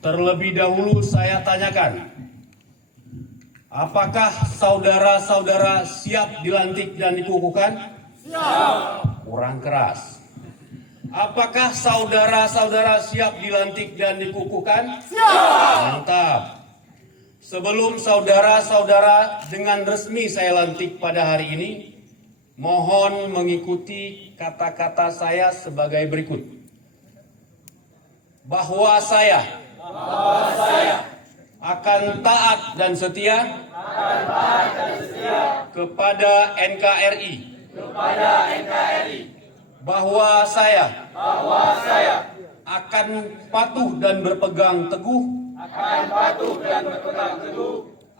Terlebih dahulu saya tanyakan, apakah saudara-saudara siap dilantik dan dikukuhkan? Siap. Kurang keras. Apakah saudara-saudara siap dilantik dan dikukuhkan? Siap. Mantap. Sebelum saudara-saudara dengan resmi saya lantik pada hari ini, mohon mengikuti kata-kata saya sebagai berikut. Bahwa saya akan taat dan setia kepada NKRI. Bahwa saya akan patuh dan berpegang teguh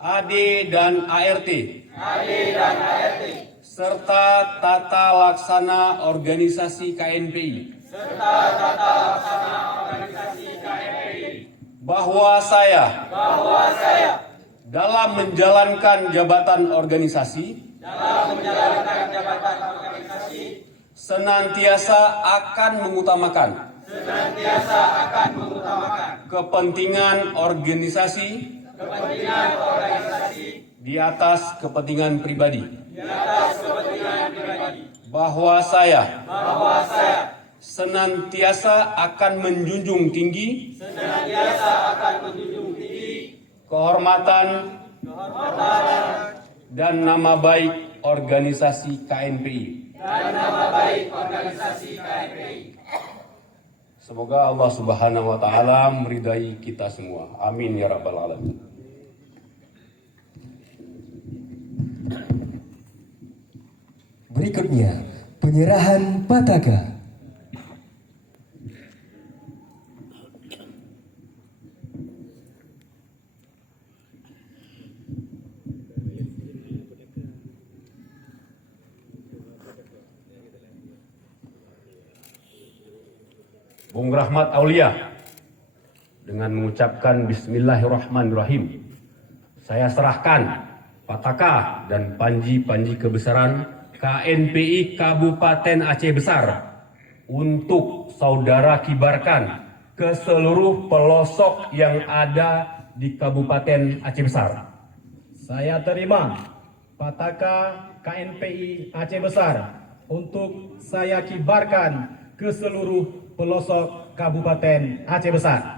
AD dan ART serta tata laksana organisasi KNPI. Bahwa saya dalam menjalankan jabatan organisasi senantiasa akan mengutamakan kepentingan organisasi di atas kepentingan pribadi. Bahwa saya senantiasa akan menjunjung tinggi kehormatan dan nama baik organisasi KNPI. Semoga Allah Subhanahu wa taala meridai kita semua. Amin ya rabbal alamin. Berikutnya, penyerahan Pataka. Bung Rahmat Aulia dengan mengucapkan Bismillahirrahmanirrahim, saya serahkan Pataka dan panji-panji kebesaran KNPI Kabupaten Aceh Besar untuk saudara kibarkan ke seluruh pelosok yang ada di Kabupaten Aceh Besar. Saya terima Pataka KNPI Aceh Besar untuk saya kibarkan ke seluruh pelosok Kabupaten Aceh Besar.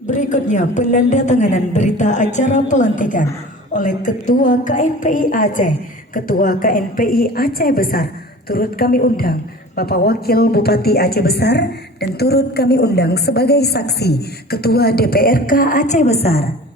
Berikutnya penandatanganan berita acara pelantikan oleh Ketua KNPI Aceh, Ketua KNPI Aceh Besar. Turut kami undang Bapak Wakil Bupati Aceh Besar dan turut kami undang sebagai saksi Ketua DPRK Aceh Besar.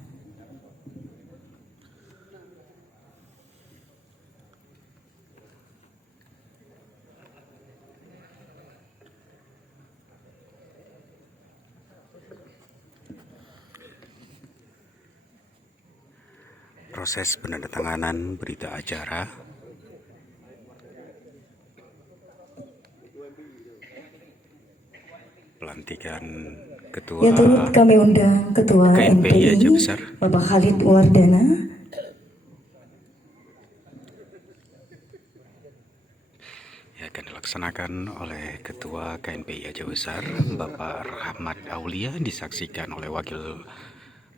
Proses penandatanganan berita acara pelantikan Ketua Yang turut kami undang Ketua KNPI NPI Aceh Besar Bapak Khalid Wardana, yang akan dilaksanakan oleh Ketua KNPI Aceh Besar Bapak Rahmat Aulia, disaksikan oleh Wakil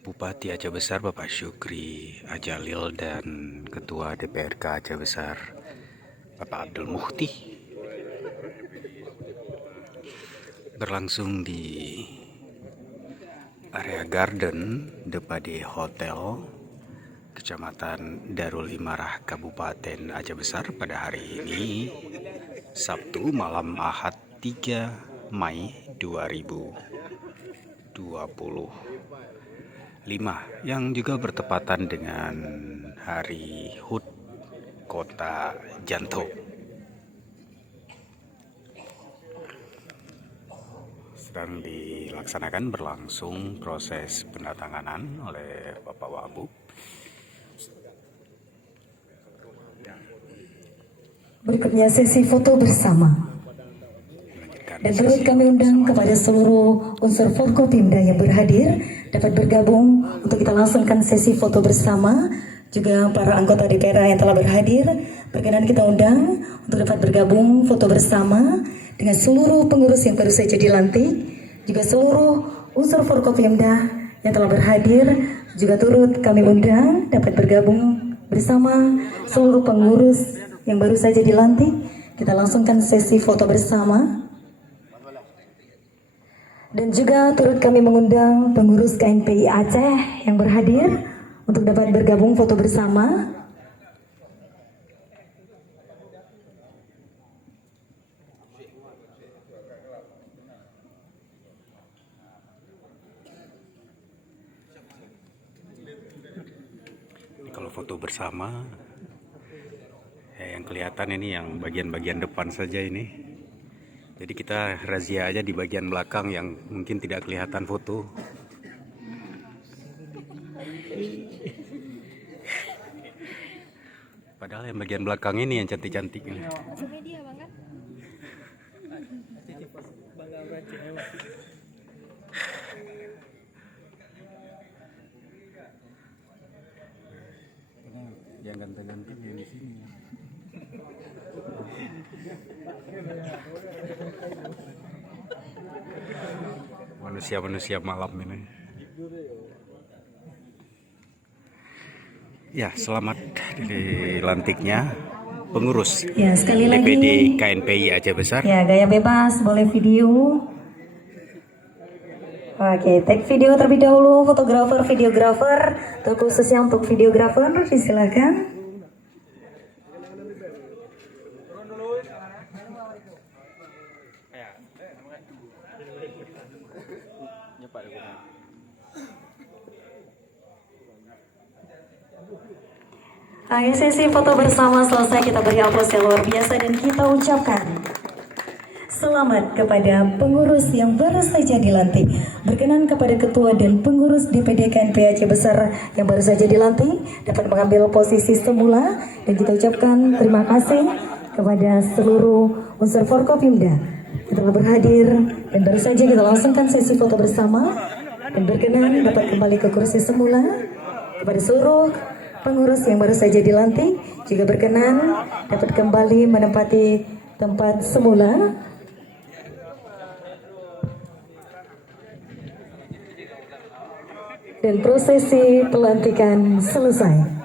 Bupati Aceh Besar Bapak Syukri Ajalil dan Ketua DPRK Aceh Besar Bapak Abdul Mukhti. Berlangsung di area Garden Depade Hotel Kecamatan Darul Imarah Kabupaten Aceh Besar pada hari ini Sabtu malam Ahad 3 Mei 2025 yang juga bertepatan dengan Hari HUT Kota Janto. Sedang dilaksanakan berlangsung proses penandatanganan oleh Bapak Wabub. Berikutnya sesi foto bersama. Lanjutkan Dan turut kami undang kepada seluruh unsur Forkopimda yang berhadir dapat bergabung untuk kita langsungkan sesi foto bersama. Juga para anggota DPR yang telah berhadir, berkenan kita undang untuk dapat bergabung foto bersama dengan seluruh pengurus yang baru saja dilantik, juga seluruh unsur Forkopimda yang telah berhadir, juga turut kami undang dapat bergabung bersama seluruh pengurus yang baru saja dilantik. Kita langsungkan sesi foto bersama. Dan juga turut kami mengundang pengurus KNPI Aceh yang berhadir untuk dapat bergabung foto bersama. Kalau foto bersama, ya yang kelihatan ini yang bagian-bagian depan saja ini. Jadi kita razia aja di bagian belakang yang mungkin tidak kelihatan foto. Padahal yang bagian belakang ini yang cantik-cantik ini. Yang ganteng-ganteng yang di sini. Manusia-manusia malam ini. Ya, selamat dilantiknya pengurus Ya, sekali DPD lagi. KNPI Aceh Besar. Ya, gaya bebas, boleh video. Oke, take video terlebih dahulu, fotografer, videografer, terkhususnya untuk videografer, silakan. Ayo sesi foto bersama selesai, kita beri aplaus yang luar biasa dan kita ucapkan selamat kepada pengurus yang baru saja dilantik. Berkenan kepada ketua dan pengurus DPD KNPI Aceh Besar yang baru saja dilantik dapat mengambil posisi semula, dan kita ucapkan terima kasih kepada seluruh unsur Forkopimda yang telah berhadir, dan baru saja kita langsungkan sesi foto bersama dan berkenan dapat kembali ke kursi semula. Kepada seluruh pengurus yang baru saja dilantik juga berkenan dapat kembali menempati tempat semula. Dan prosesi pelantikan selesai.